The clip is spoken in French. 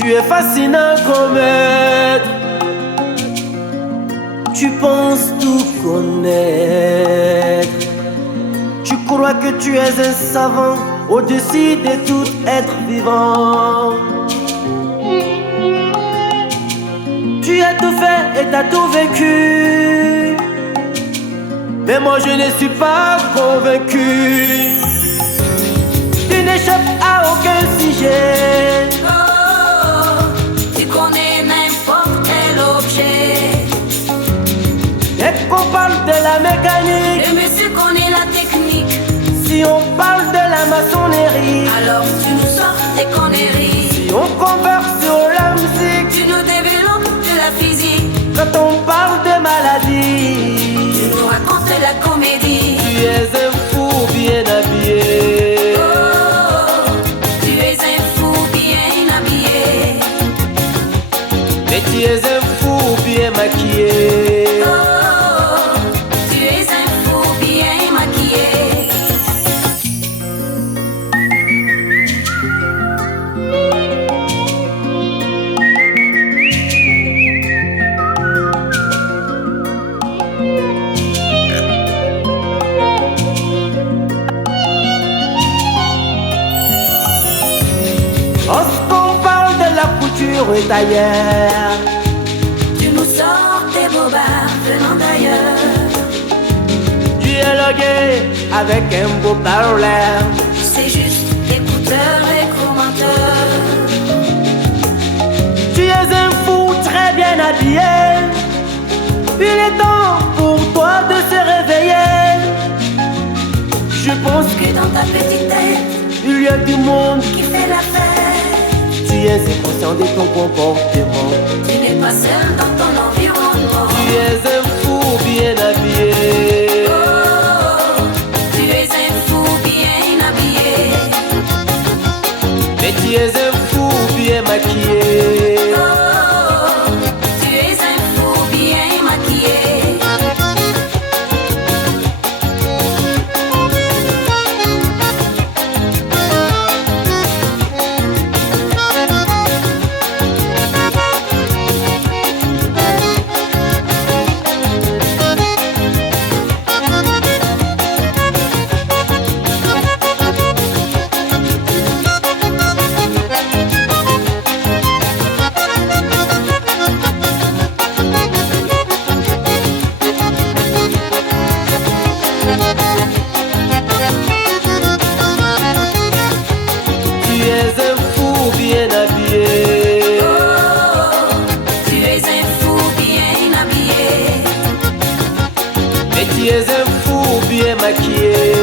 Tu es fascinant comme être. Tu penses tout connaître. Tu crois que tu es un savant au-dessus de tout être vivant. Tu as tout fait et t'as tout vécu. Mais moi je ne suis pas convaincu. Tu n'échappes à aucun sujet. Tu connais n'importe quel objet. Dès qu'on parle de la mécanique, Le monsieur connaît la technique. si on parle de la maçonnerie, Alors tu nous sors des conneries. si on converse sur la musique, Tu nous développes de la physique. quand on parle de maladie, Tu nous racontes la comédie. tu es un fou bien habillé. Oh, tu es un fou bien habillé. Mais tu es un fou bien maquillé. Oh, tu es un fou bien maquillé. Lorsqu'on parle de la couture et tailleur, Tu nous sors des bobards venant d'ailleurs. tu es logué avec un beau parleur. C'est juste écouteurs et commentaires. Tu es un fou très bien habillé. Il est temps pour toi de se réveiller. Je pense Que dans ta petite tête qu'il y a du monde. qui fait la fête. Tu es inconscient de ton comportement. Tu n'es pas seul dans ton environnement. Tu es un fou bien habillé. Oh, tu es un fou bien habillé. Mais tu es un fou bien maquillé. Oh, tu es un fou bien maquillé. Tu es un fou bien habillé. Oh, tu es un fou bien habillé. Mais tu es un fou bien maquillé.